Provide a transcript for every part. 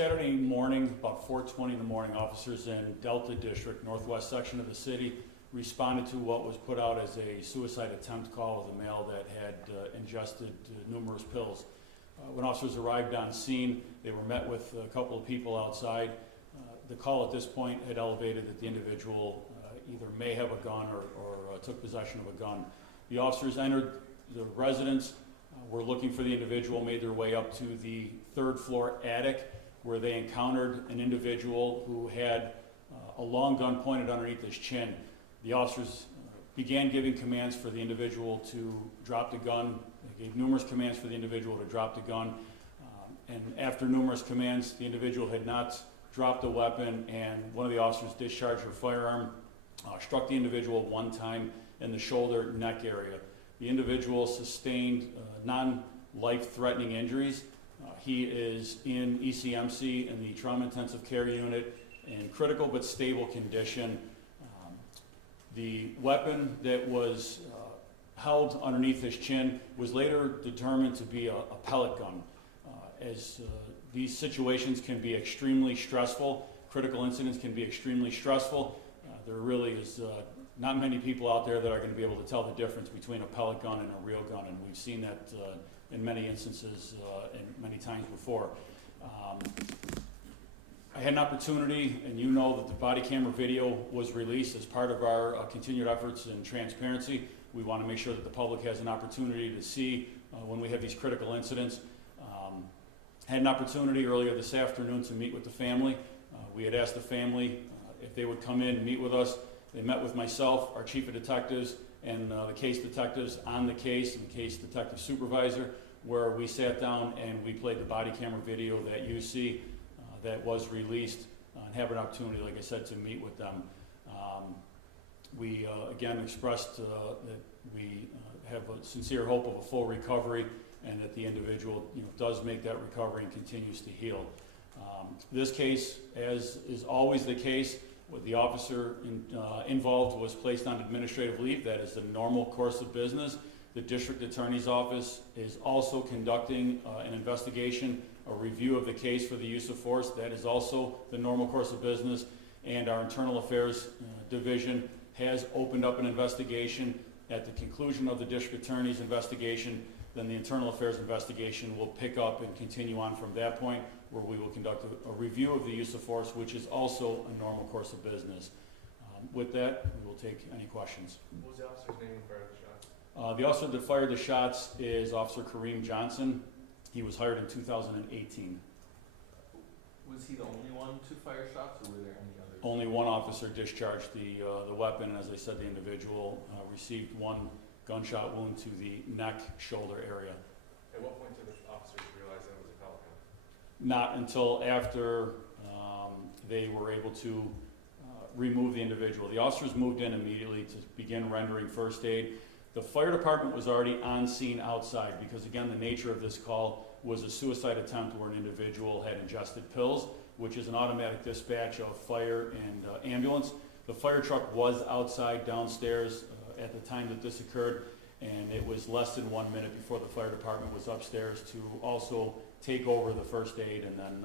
Saturday morning, about 4:20 in the morning, officers in Delta District, northwest section of the city, responded to what was put out as a suicide attempt call with a male that had ingested numerous pills. When officers arrived on scene, they were met with a couple of people outside. The call at this point had elevated that the individual either may have a gun or took possession of a gun. The officers entered the residence, were looking for the individual, made their way up to the third floor attic, where they encountered an individual who had a long gun pointed underneath his chin. The officers began giving commands for the individual to drop the gun. They gave numerous commands for the individual to drop the gun. And after numerous commands, the individual had not dropped the weapon, and one of the officers discharged her firearm, struck the individual one time in the shoulder, neck area. The individual sustained non-life-threatening injuries. He is in ECMC in the trauma intensive care unit in critical but stable condition. The weapon that was held underneath his chin was later determined to be a pellet gun. As these situations can be extremely stressful, critical incidents can be extremely stressful, there really is not many people out there that are going to be able to tell the difference between a pellet gun and a real gun, and we've seen that in many instances and many times before. I had an opportunity, and you know that the body camera video was released as part of our continued efforts in transparency. We want to make sure that the public has an opportunity to see when we have these critical incidents. Had an opportunity earlier this afternoon to meet with the family. We had asked the family if they would come in and meet with us. They met with myself, our chief of detectives, and the case detectives on the case, and the case detective supervisor, where we sat down and we played the body camera video that you see that was released, and have an opportunity, like I said, to meet with them. We again expressed that we have a sincere hope of a full recovery, and that the individual does make that recovery and continues to heal. This case, as is always the case, with the officer involved was placed on administrative leave. That is the normal course of business. The district attorney's office is also conducting an investigation, a review of the case for the use of force. That is also the normal course of business. And our internal affairs division has opened up an investigation. At the conclusion of the district attorney's investigation, then the internal affairs investigation will pick up and continue on from that point, where we will conduct a review of the use of force, which is also a normal course of business. With that, we will take any questions. What was the officer's name who fired the shots? The officer that fired the shots is Officer Kareem Johnson. He was hired in 2018. Was he the only one to fire shots, or were there any others? Only one officer discharged the weapon, and as I said, the individual received one gunshot wound to the neck, shoulder area. At what point did the officers realize that it was a pellet gun? Not until after they were able to remove the individual. The officers moved in immediately to begin rendering first aid. The fire department was already on scene outside because, again, the nature of this call was a suicide attempt where an individual had ingested pills, which is an automatic dispatch of fire and ambulance. The fire truck was outside downstairs at the time that this occurred, and it was less than 1 minute before the fire department was upstairs to also take over the first aid and then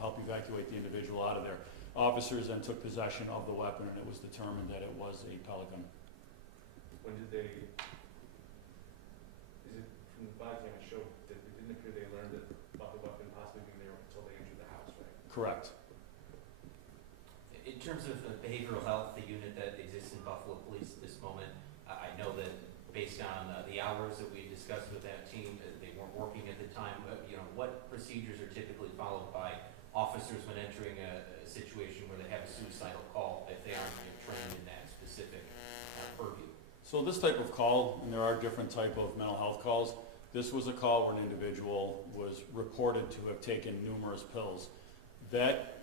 help evacuate the individual out of there. Officers then took possession of the weapon, and it was determined that it was a pellet gun. When did they, is it from the body cam it showed that it didn't appear they learned about the weapon possibly being there until they entered the house, right? Correct. In terms of behavioral health, the unit that exists in Buffalo Police at this moment, I know that based on the hours that we discussed with that team, they weren't working at the time. What procedures are typically followed by officers when entering a situation where they have a suicidal call if they aren't trained in that specific purview? So this type of call, and there are different type of mental health calls, this was a call where an individual was reported to have taken numerous pills. That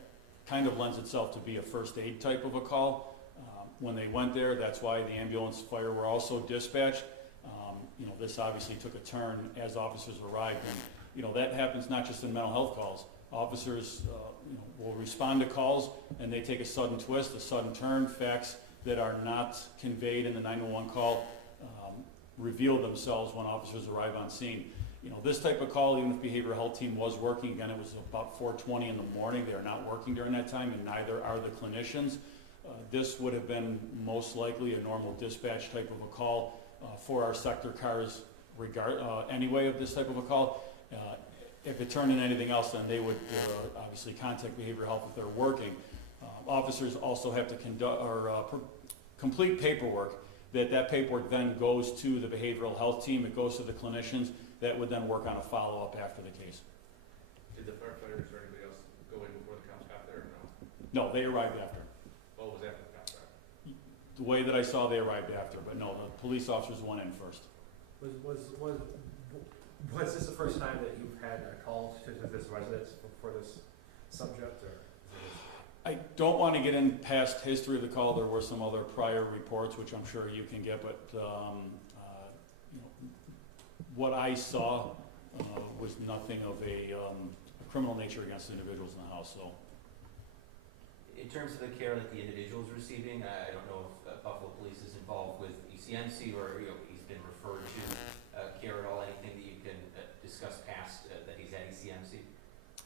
kind of lends itself to be a first aid type of a call. When they went there, that's why the ambulance fire were also dispatched. This obviously took a turn as officers arrived, and that happens not just in mental health calls. Officers will respond to calls, and they take a sudden twist, a sudden turn. Facts that are not conveyed in the 911 call reveal themselves when officers arrive on scene. You know, this type of call, even if behavioral health team was working, again, it was about 4:20 in the morning. They are not working during that time, and neither are the clinicians. This would have been most likely a normal dispatch type of a call for our sector cars anyway of this type of a call. If it turned into anything else, then they would obviously contact behavioral health if they're working. Officers also have to conduct or complete paperwork. That paperwork then goes to the behavioral health team. It goes to the clinicians that would then work on a follow-up after the case. Did the firefighters or anybody else go in before the cops got there or no? No, they arrived after. Oh, it was after the cops got? The way that I saw, they arrived after, but no, the police officers went in first. Was this the first time that you've had a call to this residence for this subject, or? I don't want to get in past history of the call. There were some other prior reports, which I'm sure you can get, but you know, what I saw was nothing of a criminal nature against individuals in the house. So, In terms of the care that the individual is receiving, I don't know if Buffalo Police is involved with ECMC or he's been referred to care at all. Anything that you can discuss past that he's at ECMC?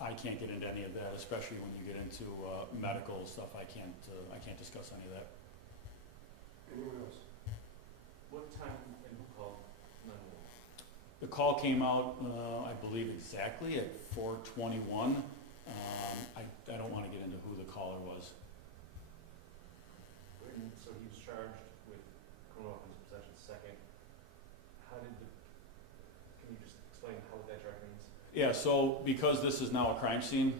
I can't get into any of that, especially when you get into medical stuff. I can't discuss any of that. Anyone else? What time and who called 911? The call came out, I believe, exactly at 4:21. I don't want to get into who the caller was. So he was charged with criminal weapons possession second. Can you just explain what that charge means? Yeah, so because this is now a crime scene,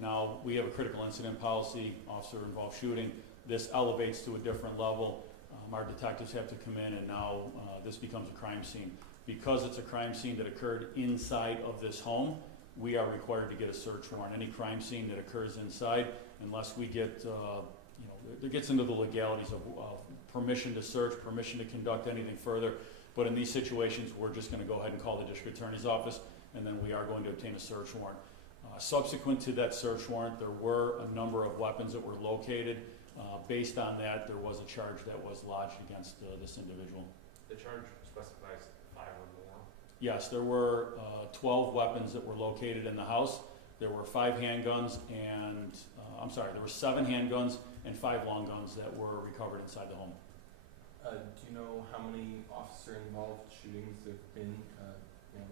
now we have a critical incident policy, officer-involved shooting. This elevates to a different level. Our detectives have to come in, and now this becomes a crime scene. Because it's a crime scene that occurred inside of this home, we are required to get a search warrant. Any crime scene that occurs inside, unless we get, it gets into the legalities of permission to search, permission to conduct anything further. But in these situations, we're just going to go ahead and call the district attorney's office, and then we are going to obtain a search warrant. Subsequent to that search warrant, there were a number of weapons that were located. Based on that, there was a charge that was lodged against this individual. The charge specifies 5 or more? Yes, there were 12 weapons that were located in the house. There were 5 handguns and, there were 7 handguns and 5 long guns that were recovered inside the home. Do you know how many officer-involved shootings there have been,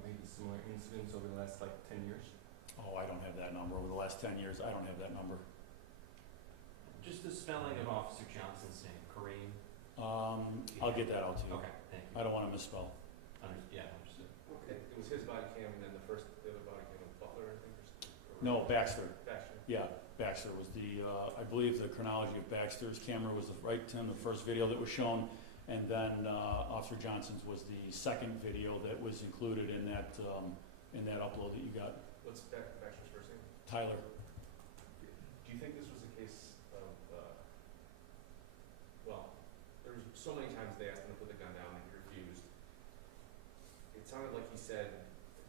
maybe similar incidents over the last 10 years? Oh, I don't have that number. Over the last 10 years, I don't have that number. Just the spelling of Officer Johnson's name, Kareem? I'll get that out to you. Okay, thank you. I don't want to misspell. Understood. It was his body cam and then the other body cam was Butler, I think? No, Baxter. Baxter. Yeah, Baxter was I believe the chronology of Baxter's camera was the first video that was shown, and then Officer Johnson's was the second video that was included in that upload that you got. What's Baxter's first name? Tyler. Do you think this was a case of, there was so many times they asked him to put the gun down and he refused. It sounded like he said,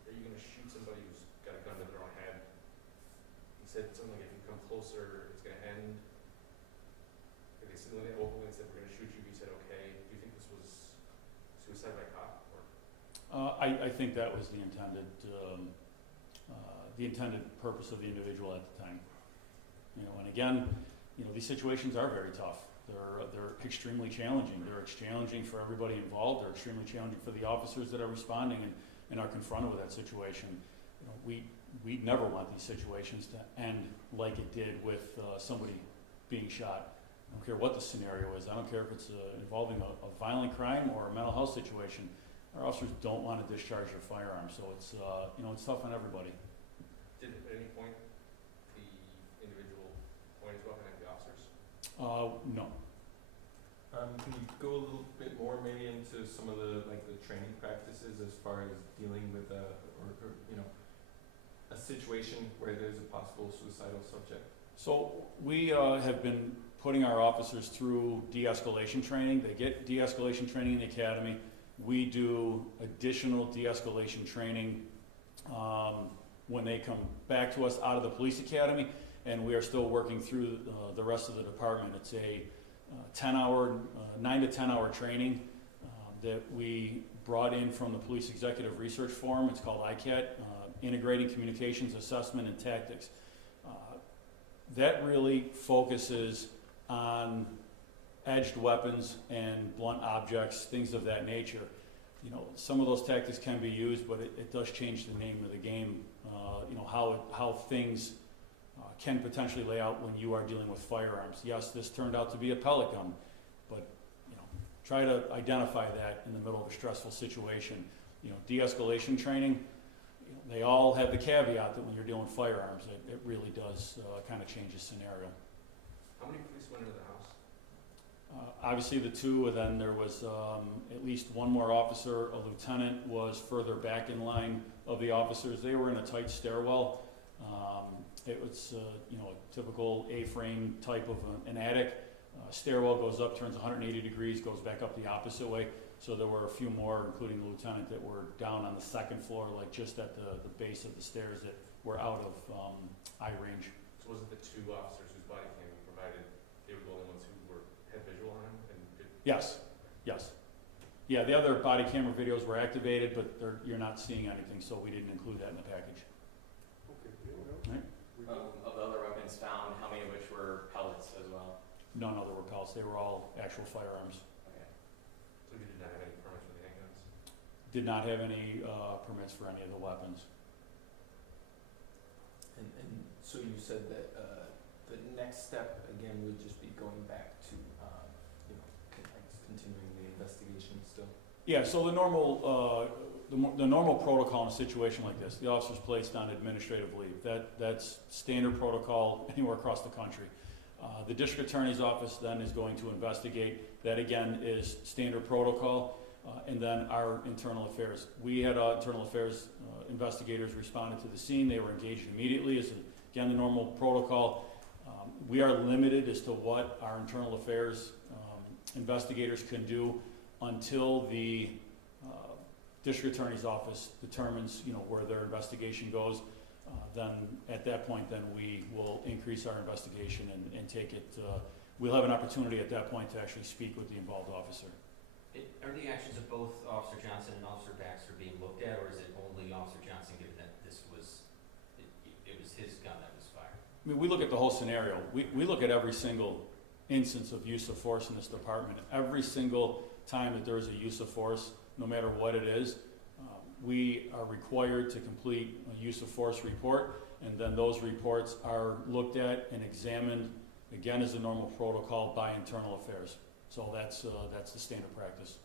are you going to shoot somebody who's got a gun to their own head? He said something like, if you come closer, it's going to end. If they said, when they opened and said, we're going to shoot you, he said, okay. Do you think this was suicide by cop? Or? I think that was the intended purpose of the individual at the time. And again, these situations are very tough. They're extremely challenging. They're challenging for everybody involved. They're extremely challenging for the officers that are responding and are confronted with that situation. We never want these situations to end like it did with somebody being shot. I don't care what the scenario is. I don't care if it's involving a violent crime or a mental health situation. Our officers don't want to discharge their firearms, so it's tough on everybody. Did at any point the individual point his weapon at the officers? No. Can you go a little bit more maybe into some of the training practices as far as dealing with a situation where there's a possible suicidal subject? So we have been putting our officers through de-escalation training. They get de-escalation training in the academy. We do additional de-escalation training when they come back to us out of the police academy, and we are still working through the rest of the department. It's a 9 to 10 hour training that we brought in from the Police Executive Research Forum. It's called ICAT, Integrating Communications Assessment and Tactics. That really focuses on edged weapons and blunt objects, things of that nature. You know, some of those tactics can be used, but it does change the name of the game. You know, how things can potentially lay out when you are dealing with firearms. Yes, this turned out to be a pellet gun, but you know, try to identify that in the middle of a stressful situation. You know, de-escalation training, you know, they all have the caveat that when you're dealing with firearms, it really does kind of change the scenario. How many police went into the house? Obviously the two, and then there was at least one more officer. A lieutenant was further back in line of the officers. They were in a tight stairwell. It was you know, a typical A-frame type of an attic. Stairwell goes up, turns 180 degrees, goes back up the opposite way. So there were a few more, including the lieutenant, that were down on the second floor, like just at the base of the stairs that were out of eye range. So was it the two officers whose body cam you provided, they were the only ones who had visual on him and could? Yes, yes. Yeah, the other body camera videos were activated, but you're not seeing anything, so we didn't include that in the package. Okay, Right. Of the other weapons found, how many of which were pellets as well? None other were pellets. They were all actual firearms. Okay. So you did not have any permits for the handguns? Did not have any permits for any of the weapons. And so you said that the next step, again, would just be going back to, you know, continuing the investigation still? Yeah, so the normal protocol in a situation like this, the officer's placed on administrative leave. That's standard protocol anywhere across the country. The district attorney's office then is going to investigate. That again is standard protocol. And then our internal affairs. We had internal affairs investigators responded to the scene. They were engaged immediately as, again, the normal protocol. We are limited as to what our internal affairs investigators can do until the district attorney's office determines, you know, where their investigation goes. Then at that point, then we will increase our investigation and take it. We'll have an opportunity at that point to actually speak with the involved officer. Are the actions of both Officer Johnson and Officer Baxter being looked at, or is it only Officer Johnson, given that this was, it was his gun that was fired? I mean, we look at the whole scenario. We look at every single instance of use of force in this department. Every single time that there is a use of force, no matter what it is, we are required to complete a use of force report, and then those reports are looked at and examined, again, as a normal protocol by internal affairs. So that's the standard practice.